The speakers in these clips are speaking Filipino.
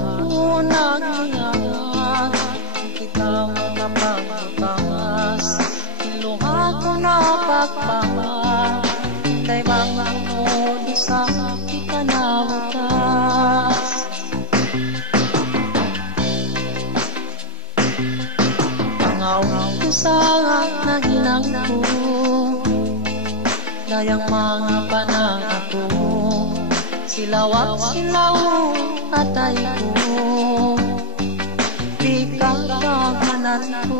ako naghiyak, kita makapagbukas, luha ko na pagpapa, kay bang mo di sa ikanawakas. Pangaw ko sa naginang ko, dayang mga panang ako, silawak silaw atay ko, di kakahanan ko.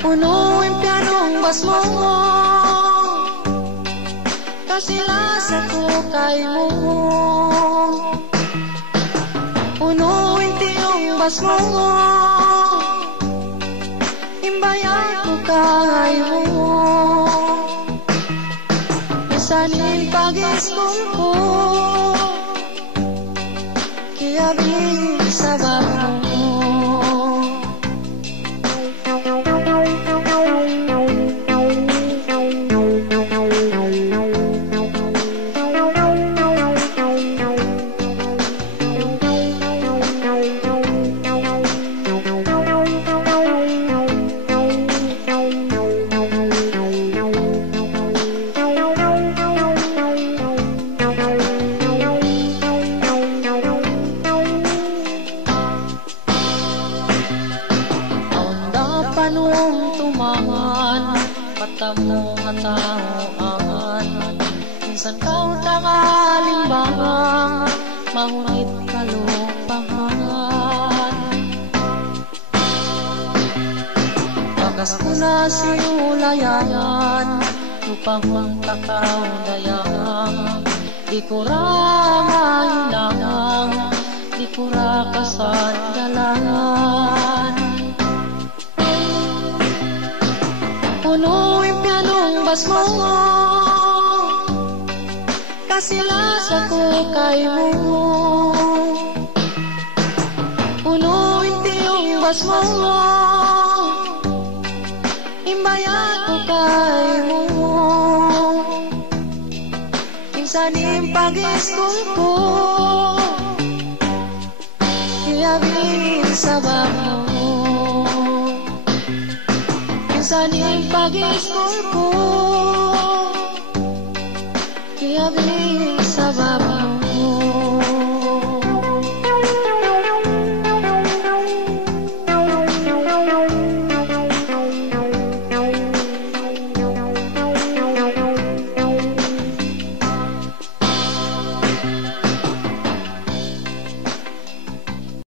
Punuin pianong basmo, kasilasa ko kay mo. Punuin tiyong basmo, imbayan ko kay mo. Isanin pag-iskong ko, kaya bing sa babo. Panong tumangan, patamo kataoan, minsan kau tangalimbangan, mahungit kalupahan. Bagas ko na siulayan, lupang takaw dayang, di ko ramahinang, di ko rakasandalan. Punuin pianong basmo, kasilasa ko kay mo. Punuin tiyong basmo, imbayan ko kay mo. Minsanin pag-iskong ko, iyabin sa babo. Minsanin pag-iskong ko, kaya bing